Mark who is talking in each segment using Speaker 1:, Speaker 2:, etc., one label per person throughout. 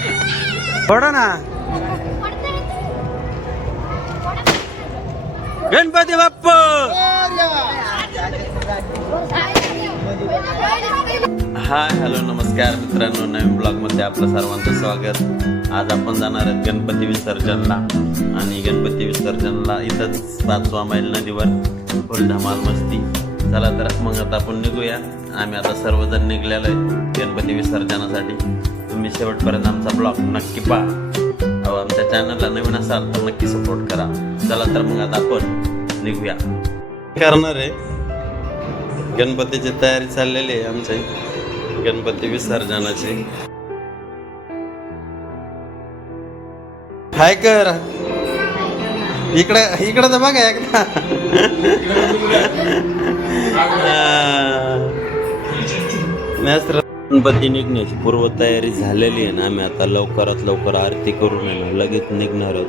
Speaker 1: पडा ना. Ganpati Bappa. Hi hello नमस्कार मित्रांनो नवीन ब्लॉगमध्ये आपलं सर्वांचं स्वागत. आज आपण जाणार आहेत गणपती विसर्जनला. आणि गणपती विसर्जनला इथंच सातवा मैल नदीवर फुल धमाल मस्ती. चला तर मग आता आपण निघूया. आम्ही आता सर्वजण निघलेलो आहे गणपती विसर्जनासाठी. तुम्ही शेवटपर्यंत आमचा ब्लॉग नक्की पहा. अहो आमच्या चॅनलला नवीन असाल तर नक्की सपोर्ट करा. चला तर मग आता आपण निघूया. करणार आहे? गणपतीची तयारी चाललेली आहे आमची. गणपती विसर्जनाची. हाय कर. इकडे इकडे तर बघा एकदा. गणपती निघण्याची पूर्वतयारी झालेली आहे ना आम्ही आता लवकरात लवकर आरती करून आहे ना लगेच निघणार आहोत.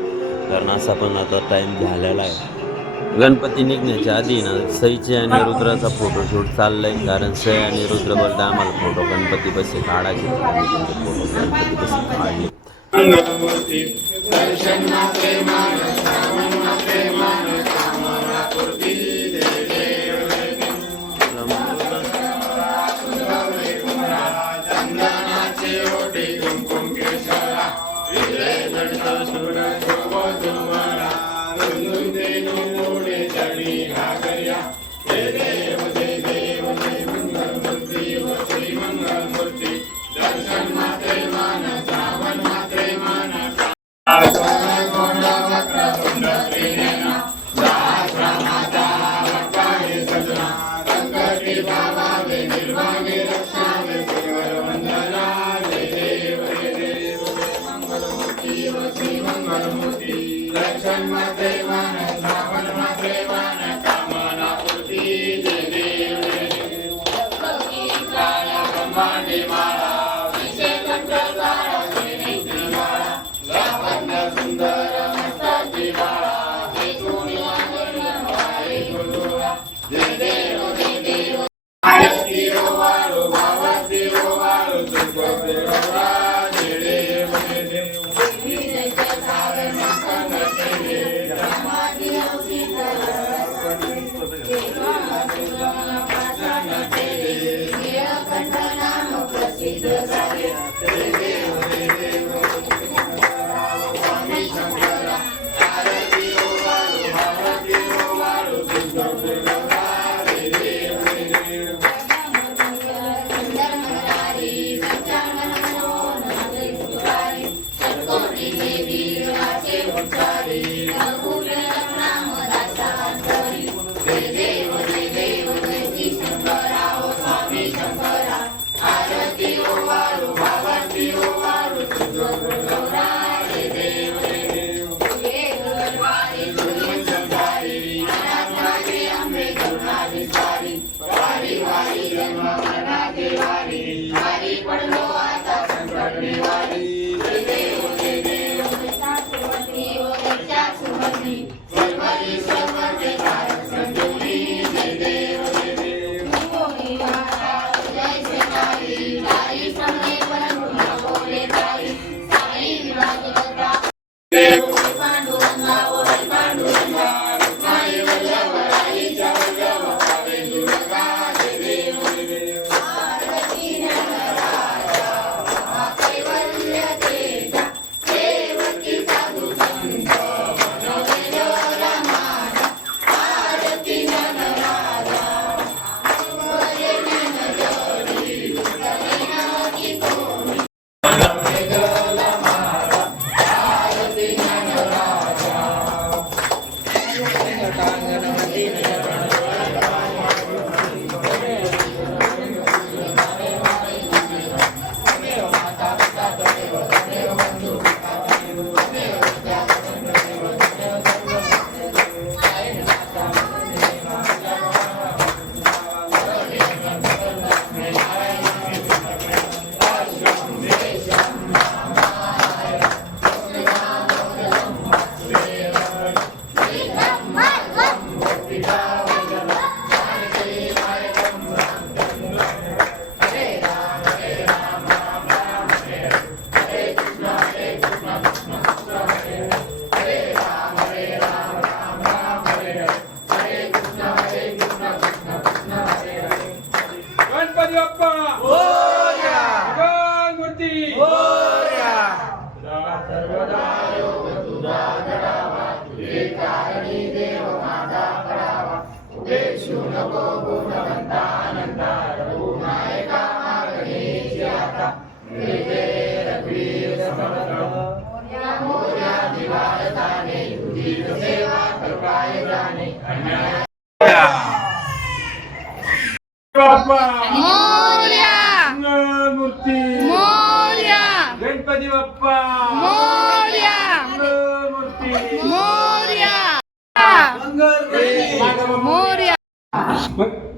Speaker 1: कारण असा पण आता टाईम झालेला आहे. गणपती निघण्याच्या आधी ना सईचे आणि रुद्राचा फोटोशूट चाललाय. कारण सई आणि रुद्र बोलता आम्हाला फोटो गणपती बसे काढायचे. फोटो गणपती बसे काढले.
Speaker 2: শুরু Shama
Speaker 3: Devan,
Speaker 2: Shama Devan.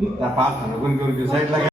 Speaker 3: Morya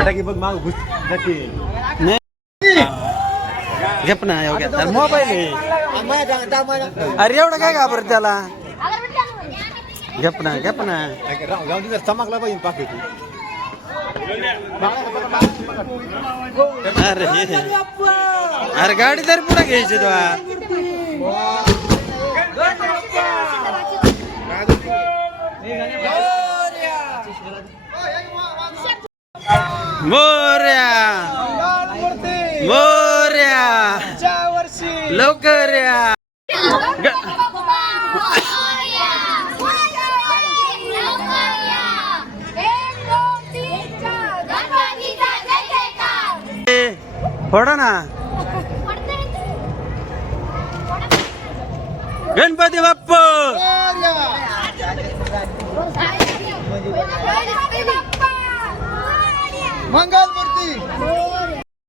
Speaker 4: फटाके बघ माग घुस. नक्की.
Speaker 1: गप ना एवढ्या मोबाईल आहे. अरे एवढं काय घाबर त्याला? गप ना गप ना
Speaker 4: जर चमकला पाहिजे पाकिट
Speaker 1: अरे अरे गाडी तरी पुढे घ्यायची तुला मोर्या. मोर्या. लवकर या. फोडा ना. गणपती बाप्पा.
Speaker 5: मंगल मूर्ती.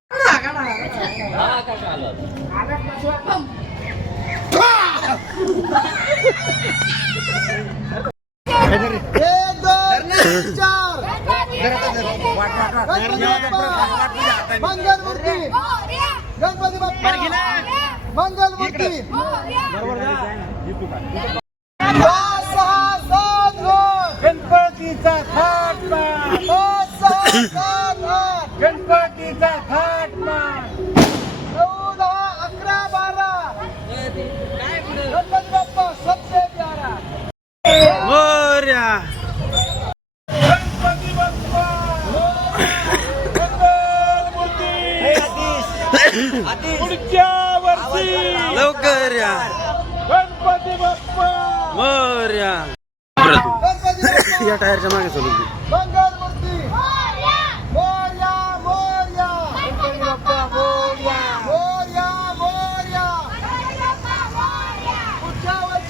Speaker 5: एक दोन चार गणपती बाप्पा मंगल मूर्ती गणपती बाप्पा मंगल मूर्ती पाच सहा सात
Speaker 2: गणपतीचा थाट मान
Speaker 5: पाच सहा सात आठ
Speaker 2: गणपतीचा थाट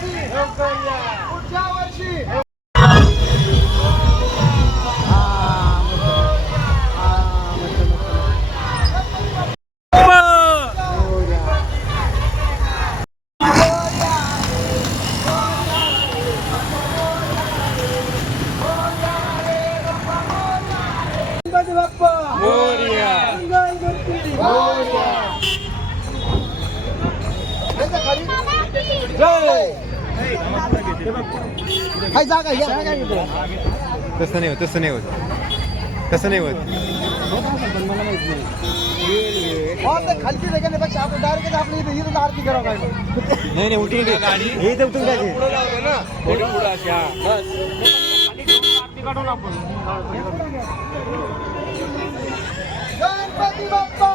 Speaker 2: वर्षी
Speaker 5: पुढच्या वर्षी हाय जागा जागा घ्या
Speaker 4: तसं नाही होत तसं नाही होत. तसं नाही होत.
Speaker 5: और ते खालती देण्यापेक्षा आपण डायरेक्ट आपल्या इथे इथं आरती करावं काय
Speaker 4: नाही नाही उठून गाडी हे इथं उठून घ्यायचे
Speaker 5: गणपती बाप्पा!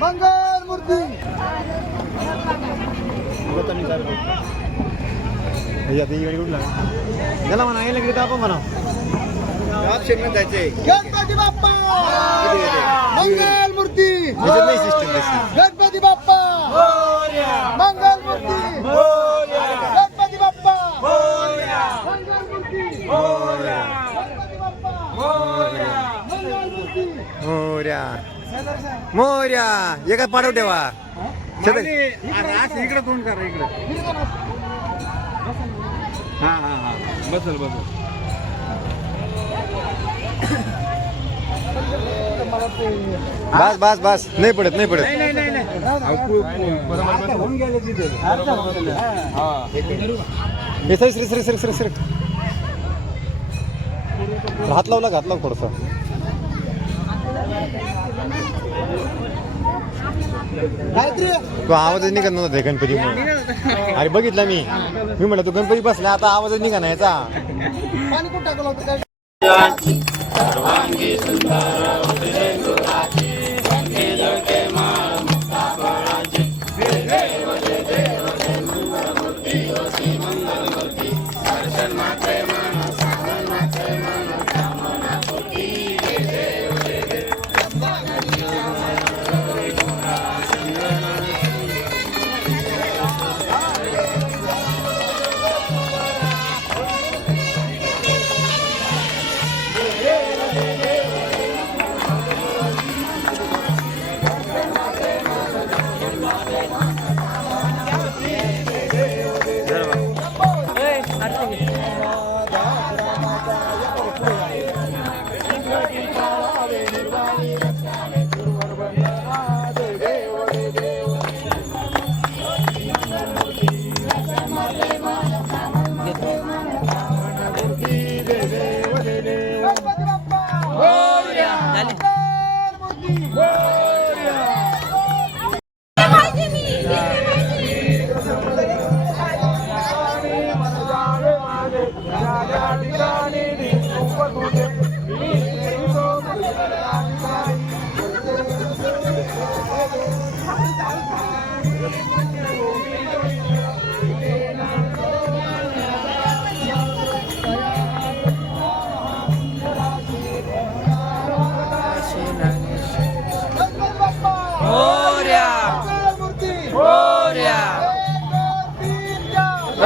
Speaker 5: मंगल मूर्ती
Speaker 4: इकडे कुठला? त्याला म्हणा यायला किती आपण म्हणा.
Speaker 5: गणपती बाप्पा! मंगल मूर्ती!
Speaker 4: सिस्टम
Speaker 5: गणपती बाप्पा! मंगल मूर्ती! गणपती बाप्पा! मंगल मूर्ती! गणपती बाप्पा! मंगल मूर्ती!
Speaker 4: मोर्या! मोर्या! एका पाठव ठेवा.
Speaker 2: इकडे दोन करा इकडे. हा हा हा. बसल बसल.
Speaker 4: बस बस बस. नाही पडत नाही पडत.
Speaker 2: नाही नाही नाही होऊन गेले तिथे.
Speaker 4: हे. Sir sir sir sir sir हात लावला हात लाव थोडस. तो आवाजच निघत नव्हता ते गणपती अरे बघितला मी. मी म्हणलं तो गणपती बसला आता आवाजच निघा ना याचा.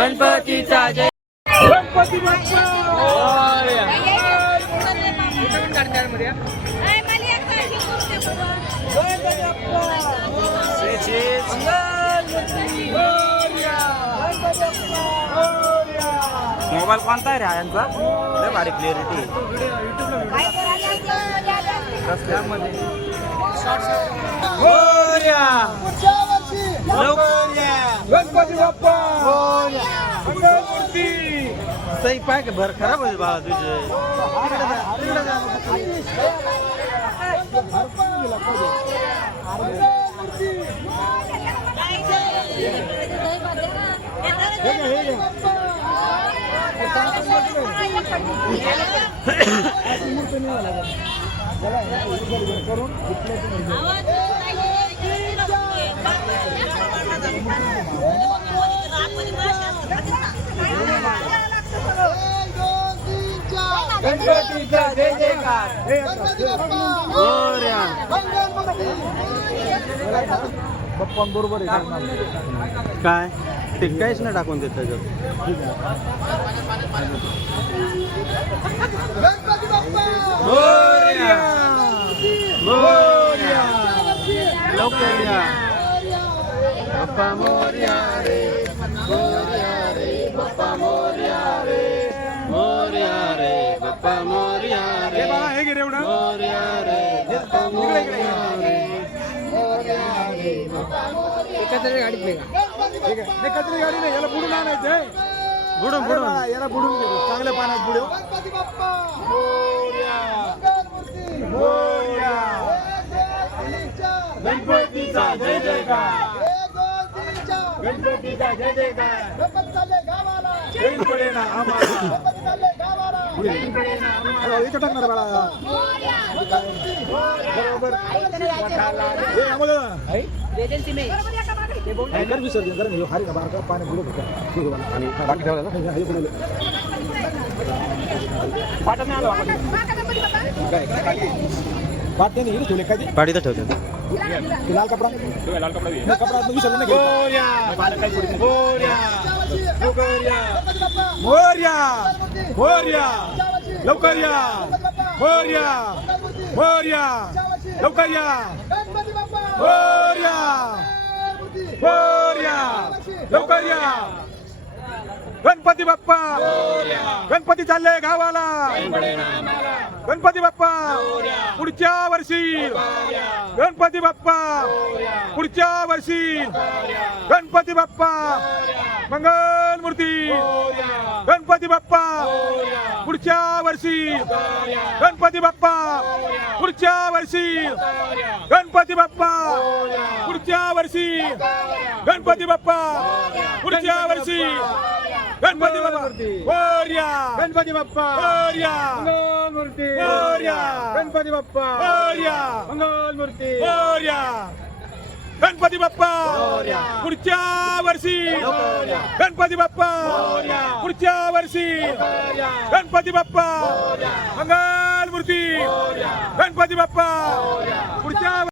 Speaker 3: गणपतीचा जय.
Speaker 2: गणपती बाप्पा!
Speaker 6: मोबाईल कोणता आहे रे हा यांचा? लय भारी क्लिअरिटी
Speaker 5: पुढच्या वर्षी
Speaker 2: गणपती बाप्पा!
Speaker 6: सही पाय का भर खराब होईल बाबा तुझे.
Speaker 5: चार.
Speaker 2: गणपतीचा जय जयकार.
Speaker 5: गणपती बाप्पा मंगल मूर्ती
Speaker 6: काय? ते काहीच नाही टाकून देत त्याच्यात.
Speaker 5: गणपती बाप्पा
Speaker 6: लवकर या
Speaker 5: बाप्पा मोर्या
Speaker 1: मोर्या रे बाप्पा मोर्या रे
Speaker 2: हे बाळा हे घे रे एवढं.
Speaker 1: मोर्या रे बाप्पा मोर्या रे
Speaker 2: ठीक आहे नाही कचरी गाडी नाही याला बुडून आणायचंय
Speaker 6: बुडून बुडून.
Speaker 2: याला बुडून घे चांगल्या पाण्यात बुडव
Speaker 5: बाप्पा.
Speaker 2: मोरया. गणपतीचा जय जयकार गणपतीचा जय जयकार
Speaker 5: गणपती चालले गावाला.
Speaker 2: ना आम्हाला.
Speaker 5: गणपती चालले गावाला.
Speaker 2: टाकणार बाळा. बरोबर. हे आम्हाला. हे कर विसर्जन कर हे हारी का बारका पाणी बुडत होतं ठीक आहे आणि बाकी ठेवलं ना हे. पाटात नाही आलो आपण. काय पाट नाही ठेवले काय ते?
Speaker 6: पाडीतच ठेवते.
Speaker 2: ते लाल कपडा? लाल कपडा कपडा विसर्जन नाही केलं. मोर्या मोर्या लवकर या मोर्या मोर्या लवकर या
Speaker 5: गणपती बाप्पा
Speaker 2: मोर्या मोर्या लवकर या गणपती बाप्पा! गणपती चालले गावाला! गणपती बाप्पा पुढच्या वर्षी. गणपती बाप्पा पुढच्या वर्षी. गणपती बाप्पा मंगल मूर्ती गणपती बाप्पा पुढच्या वर्षी. गणपती बाप्पा पुढच्या वर्षी. गणपती बाप्पा पुढच्या वर्षी. गणपती बाप्पा पुढच्या वर्षी. गणपती बाप्पा. मोरया गणपती बाप्पा. मोरया मंगल मूर्ती मोरया गणपती बाप्पा. मोरया मंगल मूर्ती मोरया गणपती बाप्पा. पुढच्या वर्षी. गणपती बाप्पा. पुढच्या वर्षी. गणपती बाप्पा. मंगल मूर्ती गणपती बाप्पा. पुढच्या